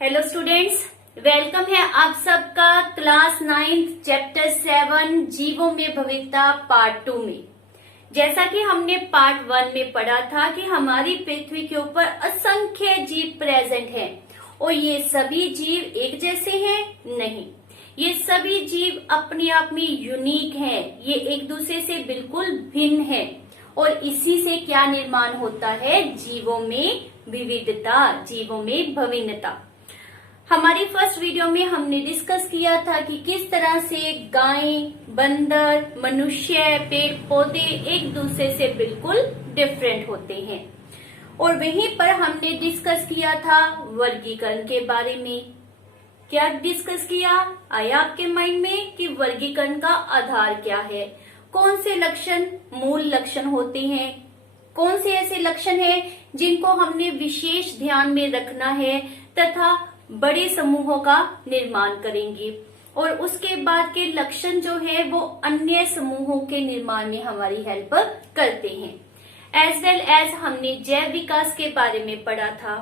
Hello students, welcome है आप सबका क्लास 9 चैप्टर 7 जीवों में विविधता पार्ट 2 में। जैसा कि हमने पार्ट 1 में पढ़ा था कि हमारी पृथ्वी के ऊपर असंख्य जीव प्रेजेंट हैं और ये सभी जीव एक जैसे हैं नहीं, ये सभी जीव अपने आप में यूनिक हैं, ये एक दूसरे से बिल्कुल भिन्न हैं और इसी से क्या निर्माण होता है, जीवों में विविधता, जीवों में भिन्नता। हमारी फर्स्ट वीडियो में हमने डिस्कस किया था कि किस तरह से गाय, बंदर, मनुष्य, पेड़ पौधे एक दूसरे से बिल्कुल डिफरेंट होते हैं और वहीं पर हमने डिस्कस किया था वर्गीकरण के बारे में। क्या डिस्कस किया, आया आपके माइंड में कि वर्गीकरण का आधार क्या है, कौन से लक्षण मूल लक्षण होते हैं, कौन से ऐसे लक्षण हैं जिनको हमने विशेष ध्यान में रखना है तथा बड़े समूहों का निर्माण करेंगे और उसके बाद के लक्षण जो है वो अन्य समूहों के निर्माण में हमारी हेल्प करते हैं। एज वेल एज हमने जैव विकास के बारे में पढ़ा था।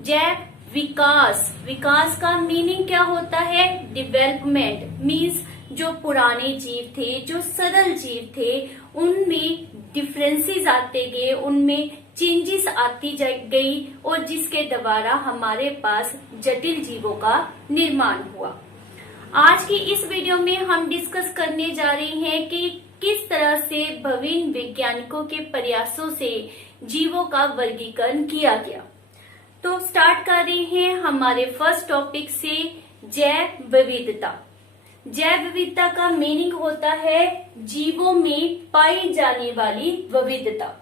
जैव विकास, विकास का मीनिंग क्या होता है, डेवलपमेंट मीन्स जो पुराने जीव थे, जो सरल जीव थे, उनमें डिफरेंसेस आते गए, उनमें चेंजेस आती गई और जिसके द्वारा हमारे पास जटिल जीवों का निर्माण हुआ। आज की इस वीडियो में हम डिस्कस करने जा रहे हैं कि किस तरह से विभिन्न वैज्ञानिकों के प्रयासों से जीवों का वर्गीकरण किया गया। तो स्टार्ट कर रहे हैं हमारे फर्स्ट टॉपिक से, जैव विविधता। जैव विविधता का मीनिंग होता है जीवों में पाई जाने वाली विविधता।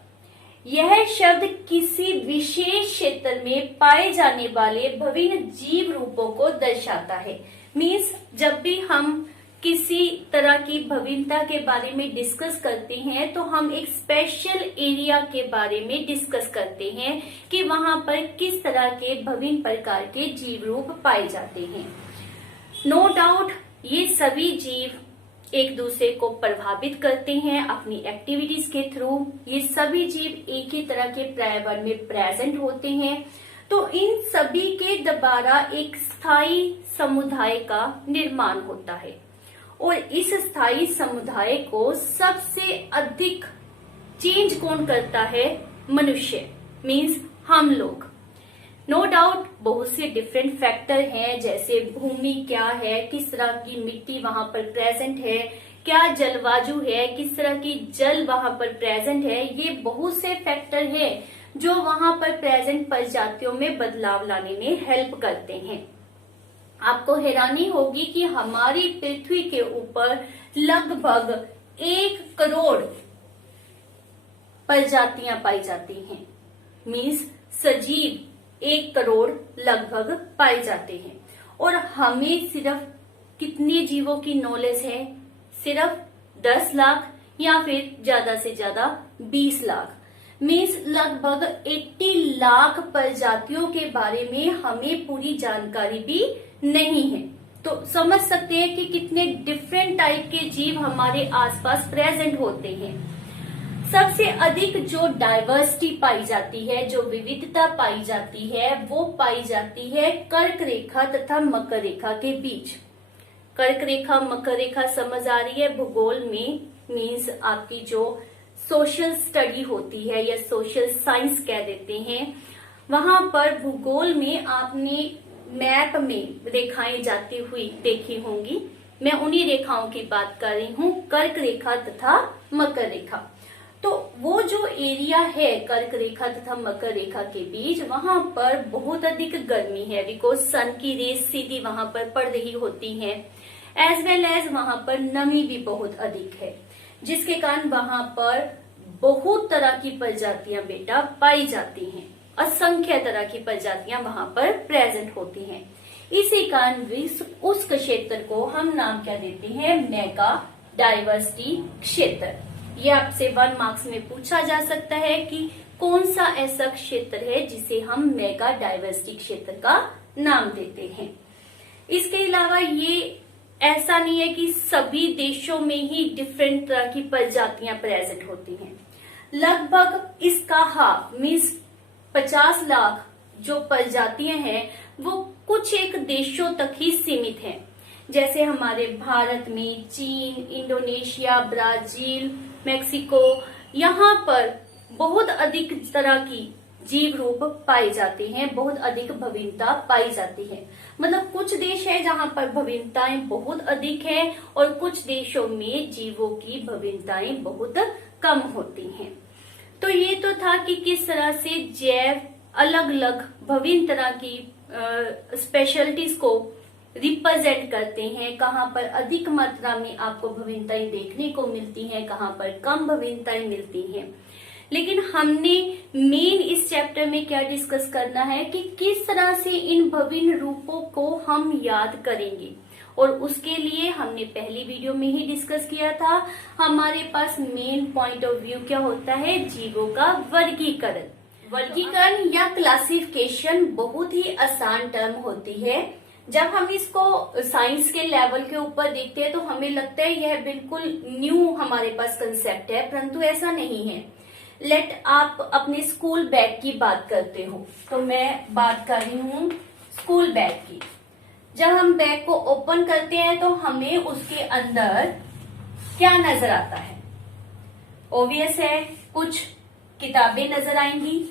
यह शब्द किसी विशेष क्षेत्र में पाए जाने वाले विभिन्न जीव रूपों को दर्शाता है। मीन्स जब भी हम किसी तरह की विभिन्नता के बारे में डिस्कस करते हैं तो हम एक स्पेशल एरिया के बारे में डिस्कस करते हैं कि वहां पर किस तरह के विभिन्न प्रकार के जीव रूप पाए जाते हैं। नो डाउट ये सभी जीव एक दूसरे को प्रभावित करते हैं अपनी एक्टिविटीज के थ्रू। ये सभी जीव एक ही तरह के पर्यावरण में प्रेजेंट होते हैं, तो इन सभी के द्वारा एक स्थायी समुदाय का निर्माण होता है और इस स्थायी समुदाय को सबसे अधिक चेंज कौन करता है, मनुष्य मीन्स हम लोग। नो डाउट बहुत से डिफरेंट फैक्टर हैं, जैसे भूमि क्या है, किस तरह की मिट्टी वहां पर प्रेजेंट है, क्या जलवायु है, किस तरह की जल वहां पर प्रेजेंट है, ये बहुत से फैक्टर हैं जो वहां पर प्रेजेंट प्रजातियों में बदलाव लाने में हेल्प करते हैं। आपको हैरानी होगी कि हमारी पृथ्वी के ऊपर लगभग 1 करोड़ प्रजातियां पाई जाती हैं, मीन्स सजीव 1 करोड़ लगभग पाए जाते हैं और हमें सिर्फ कितने जीवों की नॉलेज है, सिर्फ 10 लाख या फिर ज्यादा से ज्यादा 20 लाख, मीन्स लगभग 80 लाख प्रजातियों के बारे में हमें पूरी जानकारी भी नहीं है। तो समझ सकते हैं कि कितने डिफरेंट टाइप के जीव हमारे आसपास प्रेजेंट होते हैं। सबसे अधिक जो डाइवर्सिटी पाई जाती है, जो विविधता पाई जाती है, वो पाई जाती है कर्क रेखा तथा मकर रेखा के बीच। कर्क रेखा मकर रेखा समझ आ रही है भूगोल में, मीन्स आपकी जो सोशल स्टडी होती है या सोशल साइंस कह देते हैं, वहां पर भूगोल में आपने मैप में रेखाएं जाती हुई देखी होंगी। मैं उन्हीं रेखाओं की बात कर रही हूँ, कर्क रेखा तथा मकर रेखा। तो वो जो एरिया है कर्क रेखा तथा मकर रेखा के बीच, वहां पर बहुत अधिक गर्मी है, बिकॉज सन की रेस सीधी वहां पर पड़ रही होती है। एज वेल एज वहां पर नमी भी बहुत अधिक है, जिसके कारण वहां पर बहुत तरह की प्रजातियां बेटा पाई जाती हैं, असंख्य तरह की प्रजातियां वहां पर प्रेजेंट होती हैं। इसी कारण उस क्षेत्र को हम नाम क्या देते हैं, मेगा डाइवर्सिटी क्षेत्र। ये आपसे 1 मार्क्स में पूछा जा सकता है कि कौन सा ऐसा क्षेत्र है जिसे हम मेगा डाइवर्सिटी क्षेत्र का नाम देते हैं। इसके अलावा ये ऐसा नहीं है कि सभी देशों में ही डिफरेंट तरह की प्रजातियां प्रेजेंट होती हैं। लगभग इसका हाफ मीन्स 50 लाख जो प्रजातियां हैं वो कुछ एक देशों तक ही सीमित है। जैसे हमारे भारत में चीन, इंडोनेशिया, ब्राजील, मेक्सिको, यहाँ पर बहुत अधिक तरह की जीव रूप पाए जाते हैं, बहुत अधिक विभिन्नता पाई जाती है। मतलब कुछ देश है जहाँ पर विभिन्नताएं बहुत अधिक है और कुछ देशों में जीवों की विभिन्नताएं बहुत कम होती हैं। तो ये तो था कि किस तरह से जैव अलग अलग विभिन्न तरह की स्पेशलिटीज को रिप्रेजेंट करते हैं, कहाँ पर अधिक मात्रा में आपको विभिन्नताएं देखने को मिलती हैं, कहाँ पर कम विभिन्नताएं मिलती हैं। लेकिन हमने मेन इस चैप्टर में क्या डिस्कस करना है कि किस तरह से इन विभिन्न रूपों को हम याद करेंगे, और उसके लिए हमने पहली वीडियो में ही डिस्कस किया था। हमारे पास मेन पॉइंट ऑफ व्यू क्या होता है, जीवों का वर्गीकरण। वर्गीकरण या क्लासिफिकेशन बहुत ही आसान टर्म होती है। जब हम इसको साइंस के लेवल के ऊपर देखते हैं तो हमें लगता है यह बिल्कुल न्यू हमारे पास कंसेप्ट है, परंतु ऐसा नहीं है। लेट आप अपने स्कूल बैग की बात करते हो, तो मैं बात कर रही हूँ स्कूल बैग की। जब हम बैग को ओपन करते हैं तो हमें उसके अंदर क्या नजर आता है? ऑब्वियस है, कुछ किताबें नजर आएंगी,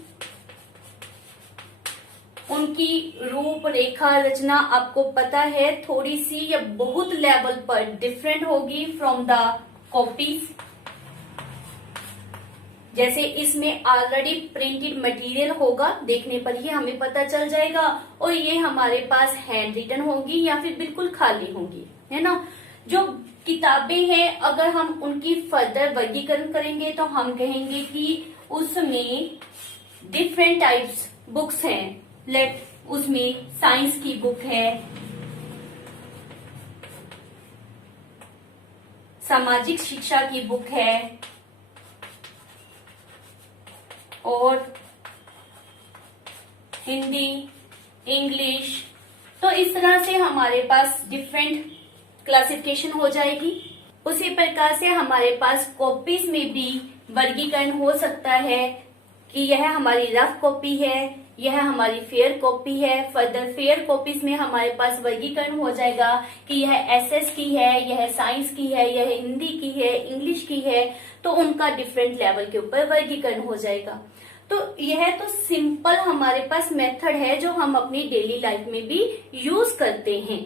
उनकी रूप रेखा रचना आपको पता है थोड़ी सी या बहुत लेवल पर डिफरेंट होगी फ्रॉम द कॉपीज। जैसे इसमें ऑलरेडी प्रिंटेड मटेरियल होगा, देखने पर ही हमें पता चल जाएगा, और ये हमारे पास हैंड रिटन होगी या फिर बिल्कुल खाली होंगी, है ना। जो किताबें हैं अगर हम उनकी फर्दर वर्गीकरण करेंगे तो हम कहेंगे कि उसमें डिफरेंट टाइप्स बुक्स हैं। लेट उसमें साइंस की बुक है, सामाजिक शिक्षा की बुक है, और हिंदी, इंग्लिश। तो इस तरह से हमारे पास डिफरेंट क्लासिफिकेशन हो जाएगी। उसी प्रकार से हमारे पास कॉपीज में भी वर्गीकरण हो सकता है कि यह हमारी रफ कॉपी है, यह हमारी फेयर कॉपी है। फर्दर फेयर कॉपीज में हमारे पास वर्गीकरण हो जाएगा कि यह एसएस की है, यह साइंस की है, यह हिंदी की है, इंग्लिश की है। तो उनका डिफरेंट लेवल के ऊपर वर्गीकरण हो जाएगा। तो यह तो सिंपल हमारे पास मेथड है जो हम अपनी डेली लाइफ में भी यूज करते हैं।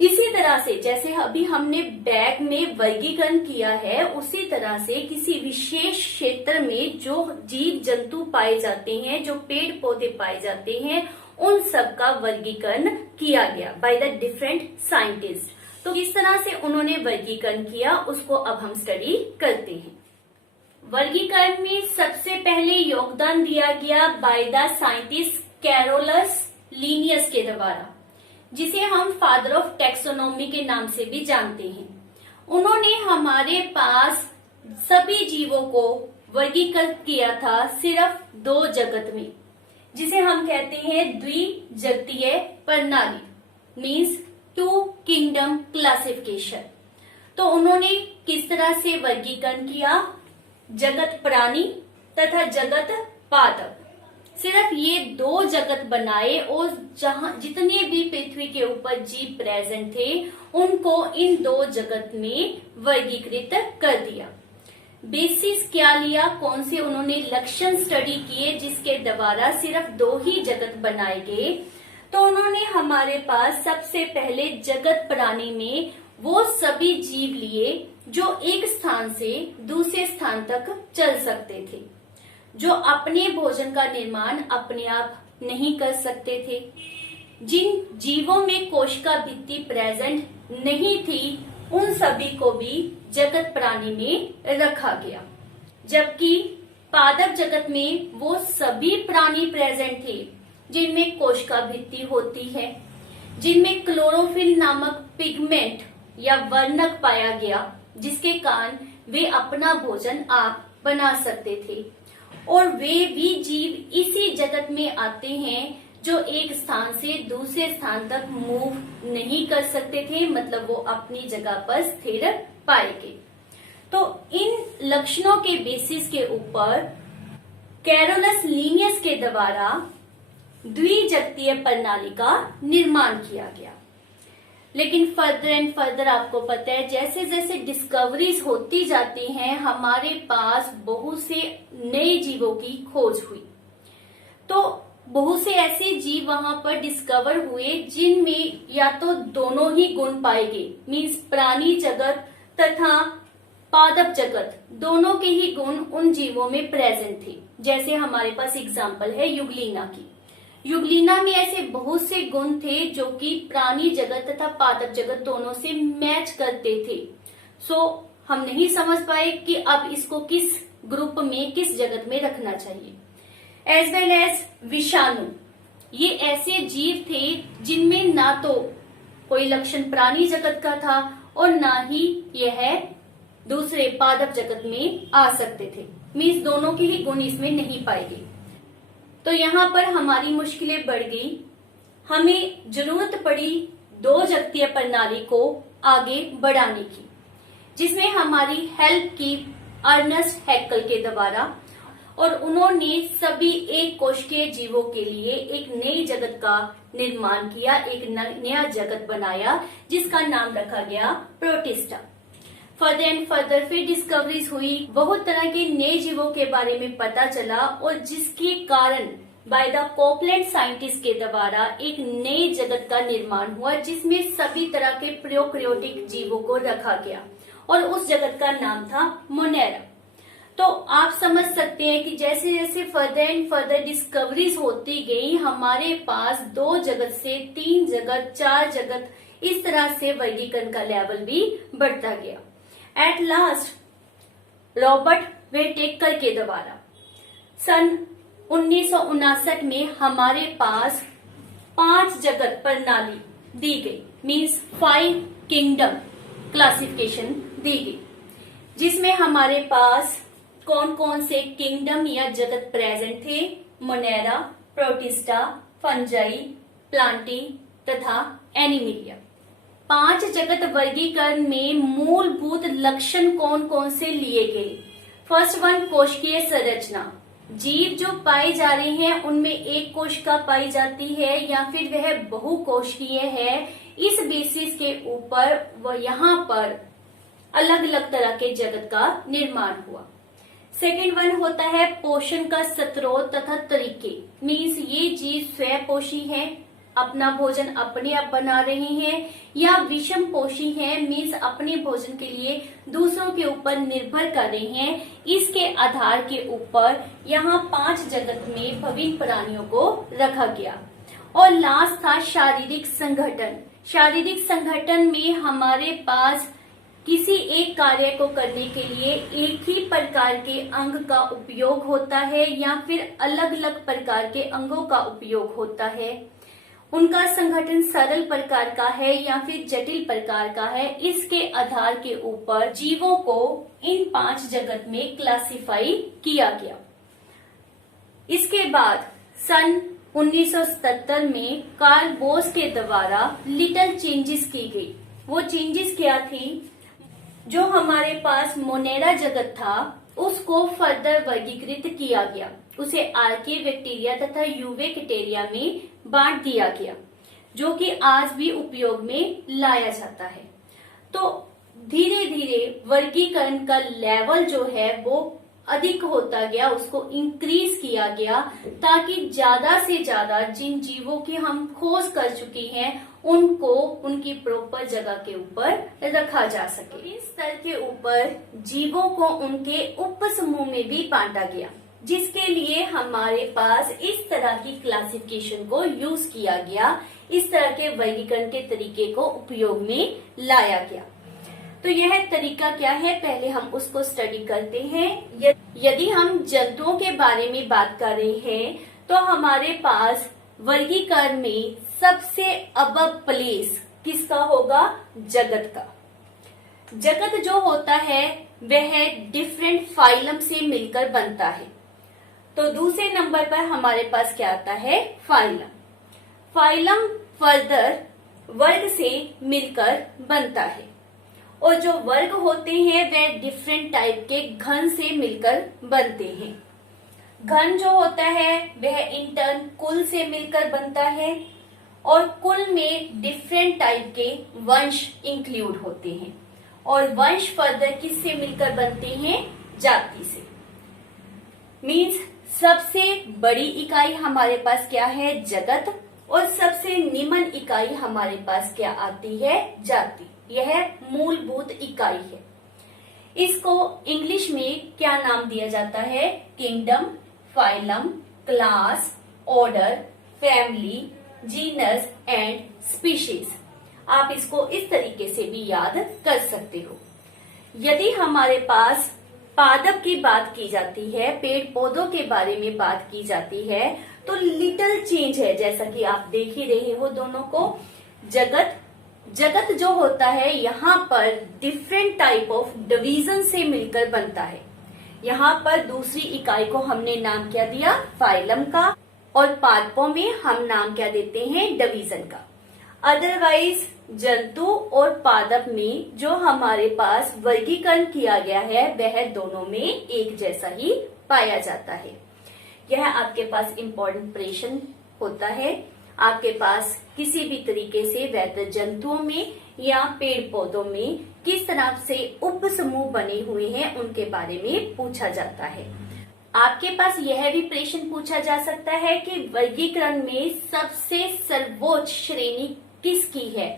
इसी तरह से जैसे अभी हमने बैग में वर्गीकरण किया है, उसी तरह से किसी विशेष क्षेत्र में जो जीव जंतु पाए जाते हैं, जो पेड़ पौधे पाए जाते हैं, उन सब का वर्गीकरण किया गया बाय द डिफरेंट साइंटिस्ट। तो किस तरह से उन्होंने वर्गीकरण किया उसको अब हम स्टडी करते हैं। वर्गीकरण में सबसे पहले योगदान दिया गया by the scientist Carolus Linnaeus के द्वारा, जिसे हम फादर ऑफ टैक्सोनॉमी के नाम से भी जानते हैं। उन्होंने हमारे पास सभी जीवों को वर्गीकृत किया था सिर्फ 2 जगत में, जिसे हम कहते हैं द्विजगतीय प्रणाली, मीन्स 2 किंगडम क्लासिफिकेशन। तो उन्होंने किस तरह से वर्गीकरण किया? जगत प्राणी तथा जगत पादप। सिर्फ ये 2 जगत बनाए और जहां जितने भी पृथ्वी के ऊपर जीव प्रेजेंट थे उनको इन 2 जगत में वर्गीकृत कर दिया। बेसिस क्या लिया, कौन से उन्होंने लक्षण स्टडी किए जिसके द्वारा सिर्फ 2 ही जगत बनाए गए? तो उन्होंने हमारे पास सबसे पहले जगत प्राणी में वो सभी जीव लिए जो एक स्थान से दूसरे स्थान तक चल सकते थे, जो अपने भोजन का निर्माण अपने आप नहीं कर सकते थे, जिन जीवों में कोशिका भित्ति प्रेजेंट नहीं थी, उन सभी को भी जगत प्राणी में रखा गया। जबकि पादप जगत में वो सभी प्राणी प्रेजेंट थे जिनमें कोशिका भित्ति होती है, जिनमें क्लोरोफिल नामक पिगमेंट या वर्णक पाया गया, जिसके कारण वे अपना भोजन आप बना सकते थे। और वे भी जीव इसी जगत में आते हैं जो एक स्थान से दूसरे स्थान तक मूव नहीं कर सकते थे, मतलब वो अपनी जगह पर स्थिर पाएंगे। तो इन लक्षणों के बेसिस के ऊपर कैरोलस लिनियस के द्वारा द्विजगतीय प्रणाली का निर्माण किया गया। लेकिन फर्दर एंड फर्दर आपको पता है जैसे जैसे डिस्कवरीज होती जाती हैं हमारे पास बहुत से नए जीवों की खोज हुई। तो बहुत से ऐसे जीव वहां पर डिस्कवर हुए जिनमें या तो दोनों ही गुण पाए गए, मीन्स प्राणी जगत तथा पादप जगत दोनों के ही गुण उन जीवों में प्रेजेंट थे। जैसे हमारे पास एग्जाम्पल है युगलीना की। युगलीना में ऐसे बहुत से गुण थे जो कि प्राणी जगत तथा पादप जगत दोनों से मैच करते थे। सो हम नहीं समझ पाए कि अब इसको किस ग्रुप में, किस जगत में रखना चाहिए। एज वेल एज विषाणु, ये ऐसे जीव थे जिनमें ना तो कोई लक्षण प्राणी जगत का था और ना ही यह दूसरे पादप जगत में आ सकते थे, मीन्स दोनों के ही गुण इसमें नहीं पाए गए। तो यहाँ पर हमारी मुश्किलें बढ़ गई। हमें जरूरत पड़ी दो जगतीय प्रणाली को आगे बढ़ाने की, जिसमें हमारी हेल्प की अर्नेस्ट हैक्कल के द्वारा, और उन्होंने सभी एक कोशिकीय जीवों के लिए एक नई जगत का निर्माण किया, एक नया जगत बनाया जिसका नाम रखा गया प्रोटिस्टा। फर्दर एंड फर्दर फिर डिस्कवरीज हुई, बहुत तरह के नए जीवों के बारे में पता चला और जिसके कारण बाय द कोपलैंड साइंटिस्ट के द्वारा एक नए जगत का निर्माण हुआ जिसमें सभी तरह के प्रोकैरियोटिक जीवों को रखा गया और उस जगत का नाम था मोनेरा। तो आप समझ सकते हैं कि जैसे जैसे फर्दर एंड फर्दर डिस्कवरीज होती गई हमारे पास दो जगत से तीन जगत, चार जगत, इस तरह से वर्गीकरण का लेवल भी बढ़ता गया। एट लास्ट रॉबर्ट व्हिटेकर के द्वारा सन 1959 में हमारे पास 5 जगत प्रणाली दी गई, मीन्स 5 किंगडम क्लासिफिकेशन दी गई, जिसमें हमारे पास कौन कौन से किंगडम या जगत प्रेजेंट थे। मोनेरा, प्रोटिस्टा, फंजाई, प्लांटी तथा एनिमिलिया। 5 जगत वर्गीकरण में मूलभूत लक्षण कौन कौन से लिए गए। फर्स्ट वन, कोशिकीय संरचना। जीव जो पाए जा रहे हैं उनमें एक कोशिका पाई जाती है या फिर वह बहुकोशिकीय है, इस बेसिस के ऊपर यहाँ पर अलग अलग तरह के जगत का निर्माण हुआ। सेकेंड वन होता है पोषण का स्रोत तथा तरीके, मीन्स ये जीव स्वपोषी है, अपना भोजन अपने आप बना रहे हैं, या विषम पोषी है, मीन्स अपने भोजन के लिए दूसरों के ऊपर निर्भर कर रहे हैं। इसके आधार के ऊपर यहाँ 5 जगत में विभिन्न प्राणियों को रखा गया। और लास्ट था शारीरिक संगठन। शारीरिक संगठन में हमारे पास किसी एक कार्य को करने के लिए एक ही प्रकार के अंग का उपयोग होता है या फिर अलग अलग प्रकार के अंगों का उपयोग होता है। उनका संगठन सरल प्रकार का है या फिर जटिल प्रकार का है, इसके आधार के ऊपर जीवों को इन 5 जगत में क्लासिफाई किया गया। इसके बाद सन 1977 में कार्ल बोस के द्वारा लिटिल चेंजेस की गई। वो चेंजेस क्या थी? जो हमारे पास मोनेरा जगत था उसको फर्दर वर्गीकृत किया गया, उसे आर्के बैक्टीरिया तथा यूवेक्टेरिया में बांट दिया गया, जो कि आज भी उपयोग में लाया जाता है। तो धीरे धीरे वर्गीकरण का लेवल जो है वो अधिक होता गया, उसको इंक्रीज किया गया ताकि ज्यादा से ज्यादा जिन जीवों की हम खोज कर चुकी हैं उनको उनकी प्रॉपर जगह के ऊपर रखा जा सके। इस स्तर के ऊपर जीवों को उनके उप समूह में भी बांटा गया, जिसके लिए हमारे पास इस तरह की क्लासिफिकेशन को यूज किया गया, इस तरह के वर्गीकरण के तरीके को उपयोग में लाया गया। तो यह तरीका क्या है, पहले हम उसको स्टडी करते हैं। यदि हम जंतुओं के बारे में बात कर रहे हैं तो हमारे पास वर्गीकरण में सबसे अबव प्लेस किसका होगा? जगत का। जगत जो होता है वह डिफरेंट फाइलम से मिलकर बनता है। तो दूसरे नंबर पर हमारे पास क्या आता है? फाइलम। फाइलम फर्दर वर्ग से मिलकर बनता है और जो वर्ग होते हैं वह डिफरेंट टाइप के घन से मिलकर बनते हैं। घन जो होता है वह इन टर्न कुल से मिलकर बनता है और कुल में डिफरेंट टाइप के वंश इंक्लूड होते हैं और वंश फर्दर किससे मिलकर बनते हैं? जाति से। मीन्स सबसे बड़ी इकाई हमारे पास क्या है? जगत। और सबसे निम्न इकाई हमारे पास क्या आती है? जाति। यह मूलभूत इकाई है। इसको इंग्लिश में क्या नाम दिया जाता है? Kingdom, phylum, class, order, family, genus and species. आप इसको इस तरीके से भी याद कर सकते हो। यदि हमारे पास पादप की बात की जाती है, पेड़ पौधों के बारे में बात की जाती है, तो लिटिल चेंज है, जैसा कि आप देख ही रहे हो दोनों को। जगत जो होता है यहाँ पर डिफरेंट टाइप ऑफ डिवीजन से मिलकर बनता है। यहाँ पर दूसरी इकाई को हमने नाम क्या दिया? फाइलम का। और पादपों में हम नाम क्या देते हैं? डिवीजन का। अदरवाइज जंतु और पादप में जो हमारे पास वर्गीकरण किया गया है वह दोनों में एक जैसा ही पाया जाता है। यह आपके पास इम्पोर्टेंट प्रश्न होता है। आपके पास किसी भी तरीके से वैध जंतुओं में या पेड़ पौधों में किस तरह से उप समूह बने हुए हैं उनके बारे में पूछा जाता है। आपके पास यह भी प्रश्न पूछा जा सकता है कि वर्गीकरण में सबसे सर्वोच्च श्रेणी किसकी है?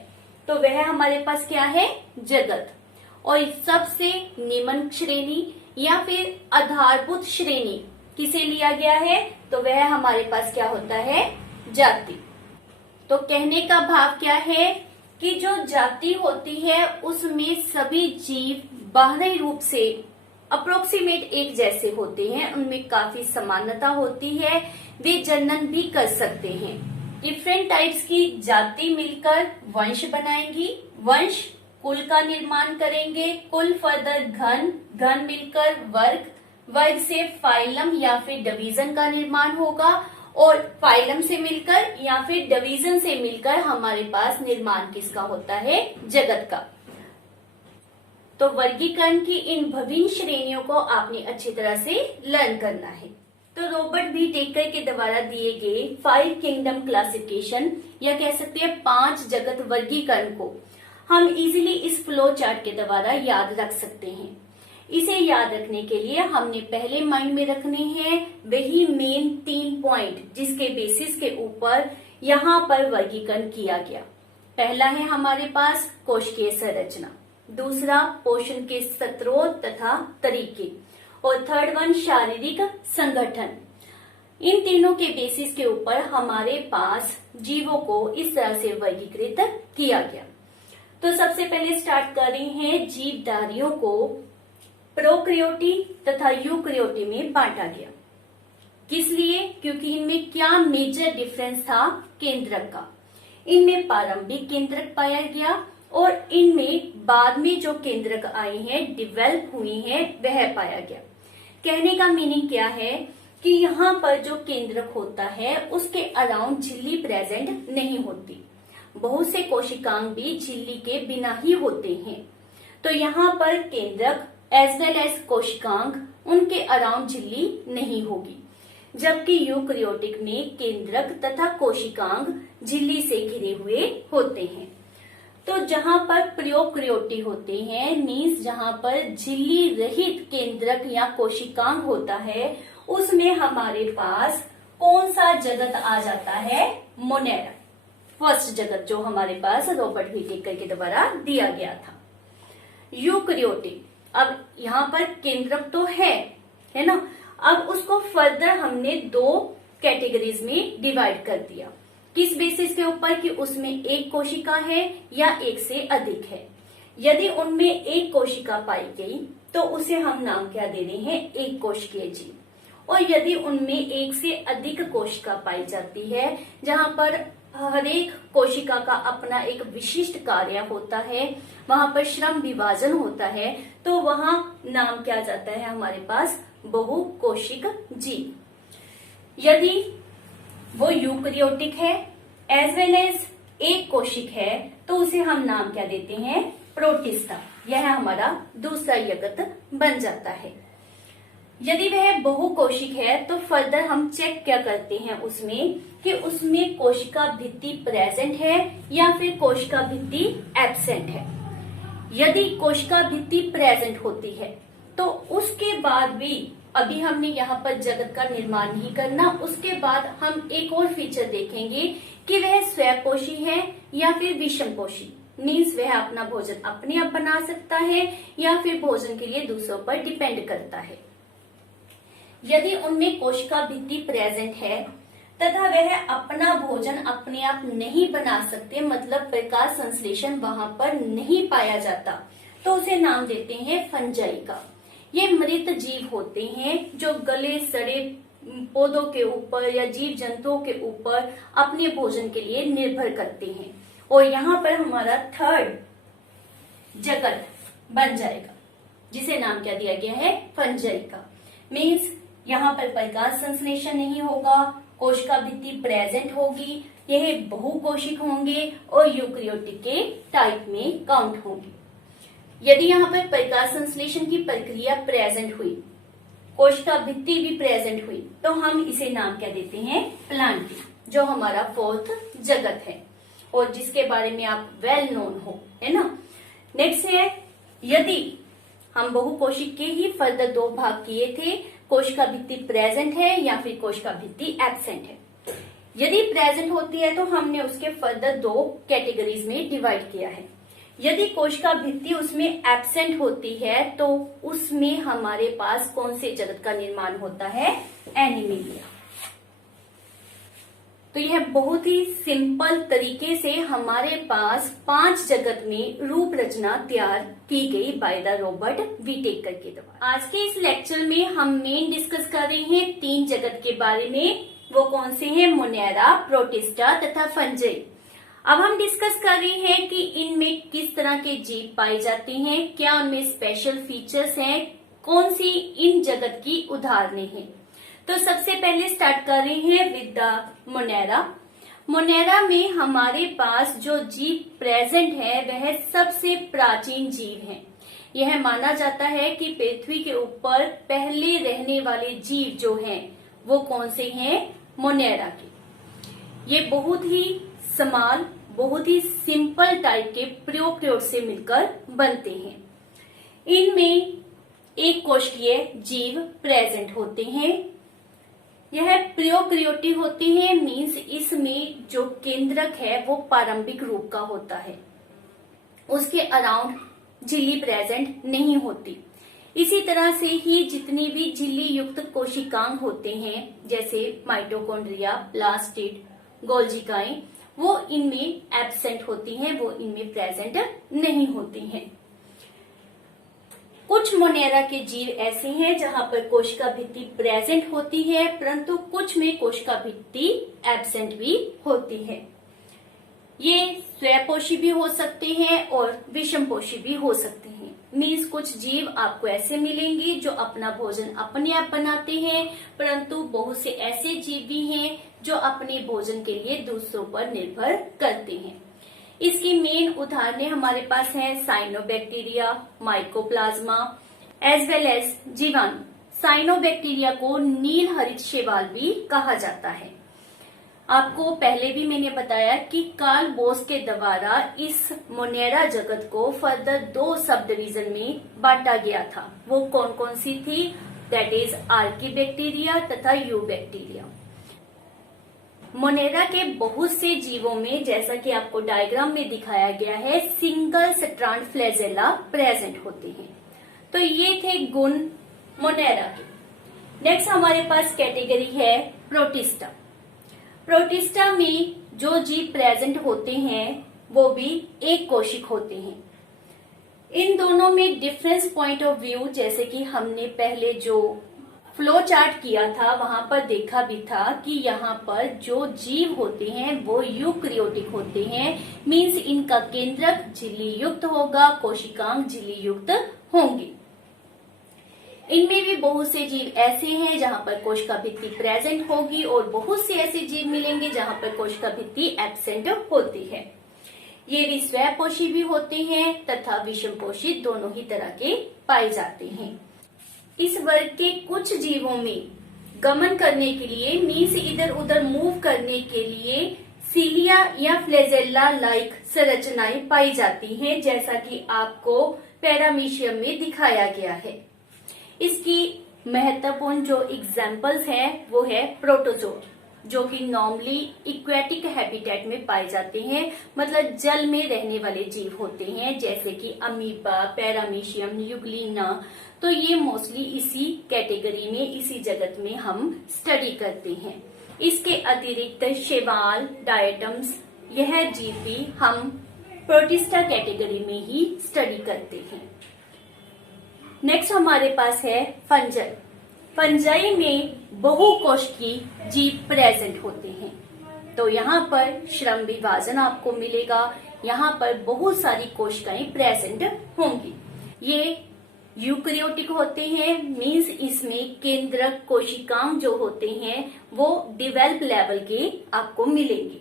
तो वह हमारे पास क्या है? जगत। और सबसे निम्न श्रेणी या फिर आधारभूत श्रेणी किसे लिया गया है? तो वह हमारे पास क्या होता है? जाति। तो कहने का भाव क्या है कि जो जाति होती है उसमें सभी जीव बाहरी रूप से अप्रोक्सीमेट एक जैसे होते हैं, उनमें काफी समानता होती है, वे जनन भी कर सकते हैं। डिफरेंट टाइप्स की जाति मिलकर वंश बनाएंगी, वंश कुल का निर्माण करेंगे, कुल फर्दर घन, घन मिलकर वर्ग, वर्ग से फाइलम या फिर डिवीजन का निर्माण होगा और फाइलम से मिलकर या फिर डिवीजन से मिलकर हमारे पास निर्माण किसका होता है? जगत का। तो वर्गीकरण की इन विभिन्न श्रेणियों को आपने अच्छी तरह से लर्न करना है। तो रॉबर्ट बी टेकर के द्वारा दिए गए 5 किंगडम क्लासिफिकेशन या कह सकते हैं 5 जगत वर्गीकरण को हम इजीली इस फ्लो चार्ट के द्वारा याद रख सकते हैं। इसे याद रखने के लिए हमने पहले माइंड में रखने हैं वही मेन 3 पॉइंट जिसके बेसिस के ऊपर यहाँ पर वर्गीकरण किया गया। पहला है हमारे पास कोशिकीय संरचना, दूसरा पोषण के स्रोत तथा तरीके और थर्ड वन शारीरिक संगठन। इन तीनों के बेसिस के ऊपर हमारे पास जीवों को इस तरह से वर्गीकृत किया गया। तो सबसे पहले स्टार्ट कर रहे हैं जीवधारियों को प्रोक्रियोटी तथा यूक्रियोटी में बांटा गया। किस लिए? क्योंकि इनमें क्या मेजर डिफरेंस था? केंद्रक का। इनमें प्रारंभिक केंद्रक पाया गया और इनमें बाद में जो केंद्रक आए हैं, डेवलप हुए हैं, वह पाया गया। कहने का मीनिंग क्या है कि यहाँ पर जो केंद्रक होता है उसके अराउंड झिल्ली प्रेजेंट नहीं होती। बहुत से कोशिकांग भी झिल्ली के बिना ही होते हैं। तो यहाँ पर केंद्रक एज वेल एज कोशिकांग उनके अराउंड झिल्ली नहीं होगी, जबकि यूकरियोटिक में केंद्रक तथा कोशिकांग झिल्ली से घिरे हुए होते हैं। तो जहां पर प्रोक्रियोटी होते हैं मीन्स जहां पर झिल्ली रहित केंद्रक या कोशिकांग होता है, उसमें हमारे पास कौन सा जगत आ जाता है? मोनेड, फर्स्ट जगत जो हमारे पास रॉबर्ट व्हिटेकर के द्वारा दिया गया था। यूकरियोटिक, अब यहाँ पर केंद्रक तो है ना। अब उसको फर्दर हमने 2 कैटेगरीज में डिवाइड कर दिया। किस बेसिस के ऊपर कि उसमें एक कोशिका है या एक से अधिक है। यदि उनमें एक कोशिका पाई गई तो उसे हम नाम क्या दे रहे हैं? एक कोशिकीय जीव। और यदि उनमें एक से अधिक कोशिका पाई जाती है, जहां पर हर एक कोशिका का अपना एक विशिष्ट कार्य होता है, वहां पर श्रम विभाजन होता है, तो वहां नाम क्या जाता है हमारे पास? बहुकोशिक जीव। यदि वो यूकरियोटिक है एज वेल एज एक कोशिक है तो उसे हम नाम क्या देते हैं? प्रोटिस्टा। यह हमारा दूसरा जगत बन जाता है। यदि वह बहुकोशिक है तो फर्दर हम चेक क्या करते हैं उसमें कि उसमें कोशिका भित्ति प्रेजेंट है या फिर कोशिका भित्ति एब्सेंट है। यदि कोशिका भित्ति प्रेजेंट होती है तो उसके बाद भी अभी हमने यहाँ पर जगत का निर्माण नहीं करना, उसके बाद हम एक और फीचर देखेंगे कि वह स्वयंपोषी है या फिर विषमपोषी। मीन्स वह अपना भोजन अपने आप बना सकता है या फिर भोजन के लिए दूसरों पर डिपेंड करता है। यदि उनमें कोशिका भित्ति प्रेजेंट है तथा वह अपना भोजन अपने आप नहीं बना सकते, मतलब प्रकाश संश्लेषण वहां पर नहीं पाया जाता, तो उसे नाम देते हैं फंजाई का। ये मृत जीव होते हैं जो गले सड़े पौधों के ऊपर या जीव जंतुओं के ऊपर अपने भोजन के लिए निर्भर करते हैं। और यहाँ पर हमारा थर्ड जगत बन जाएगा जिसे नाम क्या दिया गया है, फंजाई का। मीन्स यहाँ पर प्रकाश संश्लेषण नहीं होगा, कोशिका भित्ति प्रेजेंट होगी, यह बहुकोशिक होंगे और यूकेरियोटिक के टाइप में काउंट होंगे। यदि यहाँ पर प्रकाश संश्लेषण की प्रक्रिया प्रेजेंट हुई, कोशिका भित्ति भी प्रेजेंट हुई, तो हम इसे नाम क्या देते हैं, प्लांटी, जो हमारा फोर्थ जगत है और जिसके बारे में आप वेल नोन हो, है ना। नेक्स्ट है, यदि हम बहुकोशिक के ही फर्दर दो भाग किए थे, कोशिका भित्ति प्रेजेंट है या फिर कोशिका भित्ति एब्सेंट है। यदि प्रेजेंट होती है तो हमने उसके फर्दर दो कैटेगरीज में डिवाइड किया है। यदि कोशिका भित्ति उसमें एब्सेंट होती है तो उसमें हमारे पास कौन से जगत का निर्माण होता है, एनीमिलिया। तो यह बहुत ही सिंपल तरीके से हमारे पास 5 जगत में रूप रचना तैयार की गई बाय द रॉबर्ट विटेकर के द्वारा। आज के इस लेक्चर में हम मेन डिस्कस कर रहे हैं 3 जगत के बारे में। वो कौन से हैं, मोनेरा, प्रोटिस्टा तथा फंजाई। अब हम डिस्कस कर रहे हैं कि इनमें किस तरह के जीव पाए जाते हैं, क्या उनमें स्पेशल फीचर्स हैं, कौन सी इन जगत की उदाहरणें हैं। तो सबसे पहले स्टार्ट कर रहे हैं विद द मोनेरा। मोनेरा में हमारे पास जो जीव प्रेजेंट है वह सबसे प्राचीन जीव है। यह माना जाता है कि पृथ्वी के ऊपर पहले रहने वाले जीव जो हैं वो कौन से हैं, मोनेरा के। ये बहुत ही स्मॉल, बहुत ही सिंपल टाइप के प्रोकैरियोट से मिलकर बनते हैं। इनमें एक कोशिकीय जीव प्रेजेंट होते हैं। यह प्रोकैरियोटिक होते हैं, मीन्स इसमें जो केंद्रक है वो प्रारंभिक रूप का होता है, उसके अराउंड झिल्ली प्रेजेंट नहीं होती। इसी तरह से ही जितनी भी झिल्ली युक्त कोशिकांग होते हैं जैसे माइटोकॉन्ड्रिया, प्लास्टिड, गोल्जिकाएं, वो इनमें एब्सेंट होती हैं, वो इनमें प्रेजेंट नहीं होती हैं। कुछ मोनेरा के जीव ऐसे हैं जहां पर कोशिका भित्ति प्रेजेंट होती है, परंतु कुछ में कोशिका भित्ति एब्सेंट भी होती है। ये स्वयंपोषी भी हो सकते हैं और विषमपोषी भी हो सकते हैं। मीन्स कुछ जीव आपको ऐसे मिलेंगे जो अपना भोजन अपने आप बनाते हैं, परंतु बहुत से ऐसे जीव भी हैं जो अपने भोजन के लिए दूसरों पर निर्भर करते हैं। इसकी मेन उदाहरणें हमारे पास हैं cyanobacteria, mycoplasma as well as जीवाणु। साइनोबैक्टीरिया को नील हरित शैवाल भी कहा जाता है। आपको पहले भी मैंने बताया कि कार्ल बोस के द्वारा इस मोनेरा जगत को फर्दर 2 सब डिवीजन में बांटा गया था। वो कौन कौन सी थी, दैट इज आर्कीबैक्टीरिया तथा यूबैक्टीरिया। मोनेरा के बहुत से जीवों में, जैसा कि आपको डायग्राम में दिखाया गया है, सिंगल स्ट्रैंड फ्लैजेला प्रेजेंट होते हैं। तो ये थे गुण मोनेरा के। नेक्स्ट हमारे पास कैटेगरी है प्रोटिस्टा। प्रोटिस्टा में जो जीव प्रेजेंट होते हैं वो भी एक कोशिक होते हैं। इन दोनों में डिफरेंस पॉइंट ऑफ व्यू, जैसे कि हमने पहले जो फ्लो चार्ट किया था वहां पर देखा भी था कि यहाँ पर जो जीव होते हैं वो यूकेरियोटिक होते हैं। मीन्स इनका केंद्रक झिल्ली युक्त होगा, कोशिकांग झिल्ली युक्त होंगे। इनमें भी बहुत से जीव ऐसे हैं जहां पर कोशिका भित्ति प्रेजेंट होगी और बहुत से ऐसे जीव मिलेंगे जहां पर कोशिका भित्ति एब्सेंट होती है। ये भी स्वयंपोषी भी होते हैं तथा विषमपोषी, दोनों ही तरह के पाए जाते हैं। इस वर्ग के कुछ जीवों में गमन करने के लिए मीन्स इधर उधर मूव करने के लिए सीलिया या फ्लैजेला लाइक संरचनाएं पाई जाती हैं, जैसा कि आपको पैरामीशियम में दिखाया गया है। इसकी महत्वपूर्ण जो एग्जाम्पल्स हैं वो है प्रोटोजोआ, जो कि नॉर्मली इक्वेटिक हैबिटेट में पाए जाते हैं, मतलब जल में रहने वाले जीव होते हैं, जैसे कि अमीबा, पैरामीशियम, यूग्लिना। तो ये मोस्टली इसी कैटेगरी में, इसी जगत में हम स्टडी करते हैं। इसके अतिरिक्त शैवाल, डायटम्स, यह जीव भी हम प्रोटिस्टा कैटेगरी में ही स्टडी करते हैं। नेक्स्ट हमारे पास है फंजाई। फंजाई में बहुकोशिकीय जीव प्रेजेंट होते हैं। तो यहाँ पर श्रम विभाजन आपको मिलेगा, यहाँ पर बहुत सारी कोशिकाएं प्रेजेंट होंगी। ये यूकैरियोटिक होते हैं, मींस इसमें केंद्रक कोशिकाएं जो होते हैं वो डेवलप लेवल के आपको मिलेंगे।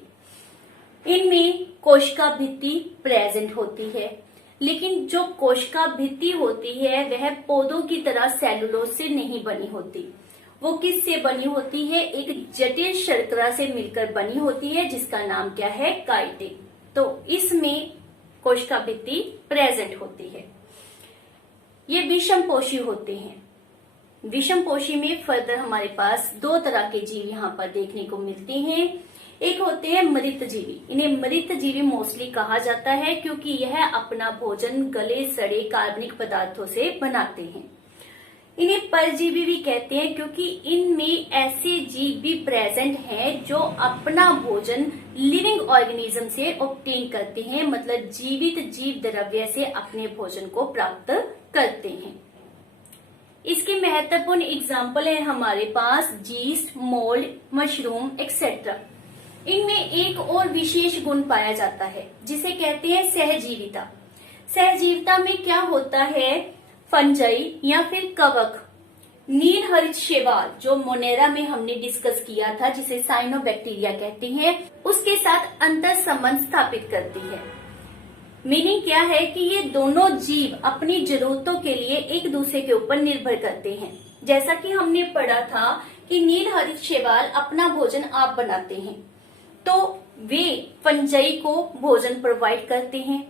इनमें कोशिका भित्ति प्रेजेंट होती है, लेकिन जो कोशिका भित्ति होती है वह पौधों की तरह सेलुलोज से नहीं बनी होती। वो किस से बनी होती है? एक जटिल शर्करा से मिलकर बनी होती है, जिसका नाम क्या है? काइटिन। तो इसमें कोशिका भित्ति प्रेजेंट होती है। ये विषमपोषी होते हैं। विषमपोषी में फर्दर हमारे पास दो तरह के जीव यहाँ पर देखने को मिलते हैं। एक होते हैं मृतजीवी। इन्हें मृतजीवी मोस्टली कहा जाता है क्योंकि यह अपना भोजन गले सड़े कार्बनिक पदार्थों से बनाते हैं। इन्हें परजीवी भी कहते हैं क्योंकि इनमें ऐसे जीव भी प्रेजेंट हैं जो अपना भोजन लिविंग ऑर्गेनिज्म से ऑब्टेन करते हैं, मतलब जीवित जीव द्रव्य से अपने भोजन को प्राप्त करते हैं। इसके महत्वपूर्ण एग्जाम्पल है हमारे पास जीस्ट, मोल्ड, मशरूम एक्सेट्रा। इनमें एक और विशेष गुण पाया जाता है जिसे कहते हैं सहजीविता। सहजीविता में क्या होता है? फंजाई या फिर कवक, नील हरित शैवाल जो मोनेरा में हमने डिस्कस किया था, जिसे साइनोबैक्टीरिया कहते हैं, उसके साथ अंतर संबंध स्थापित करती है। मीनिंग क्या है कि ये दोनों जीव अपनी जरूरतों के लिए एक दूसरे के ऊपर निर्भर करते हैं। जैसा कि हमने पढ़ा था कि नील हरित शैवाल अपना भोजन आप बनाते हैं, तो वे फंजाई को भोजन प्रोवाइड करते हैं,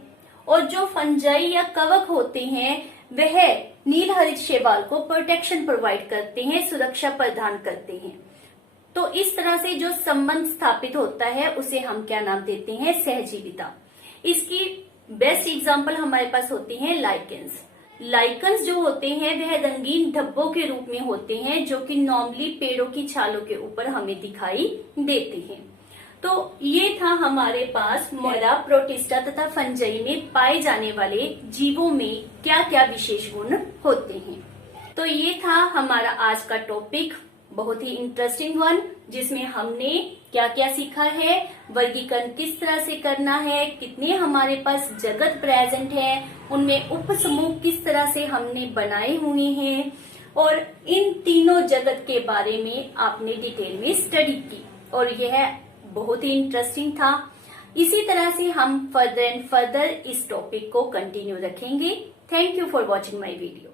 और जो फंजाई या कवक होते हैं वह नील हरित शैवाल को प्रोटेक्शन प्रोवाइड करते हैं, सुरक्षा प्रदान करते हैं। तो इस तरह से जो संबंध स्थापित होता है उसे हम क्या नाम देते हैं? सहजीविता। इसकी बेस्ट एग्जांपल हमारे पास होती हैं लाइकेंस। लाइकेंस जो होते हैं वह रंगीन धब्बों के रूप में होते हैं, जो कि नॉर्मली पेड़ों की छालों के ऊपर हमें दिखाई देते हैं। तो ये था हमारे पास मोनेरा, प्रोटिस्टा तथा फंजाई में पाए जाने वाले जीवों में क्या क्या विशेष गुण होते हैं। तो ये था हमारा आज का टॉपिक, बहुत ही इंटरेस्टिंग वन, जिसमें हमने क्या क्या सीखा है, वर्गीकरण किस तरह से करना है, कितने हमारे पास जगत प्रेजेंट है, उनमें उप समूह किस तरह से हमने बनाए हुए हैं, और इन तीनों जगत के बारे में आपने डिटेल में स्टडी की, और यह बहुत ही इंटरेस्टिंग था। इसी तरह से हम फर्दर एंड फर्दर इस टॉपिक को कंटिन्यू रखेंगे। Thank you for watching my video.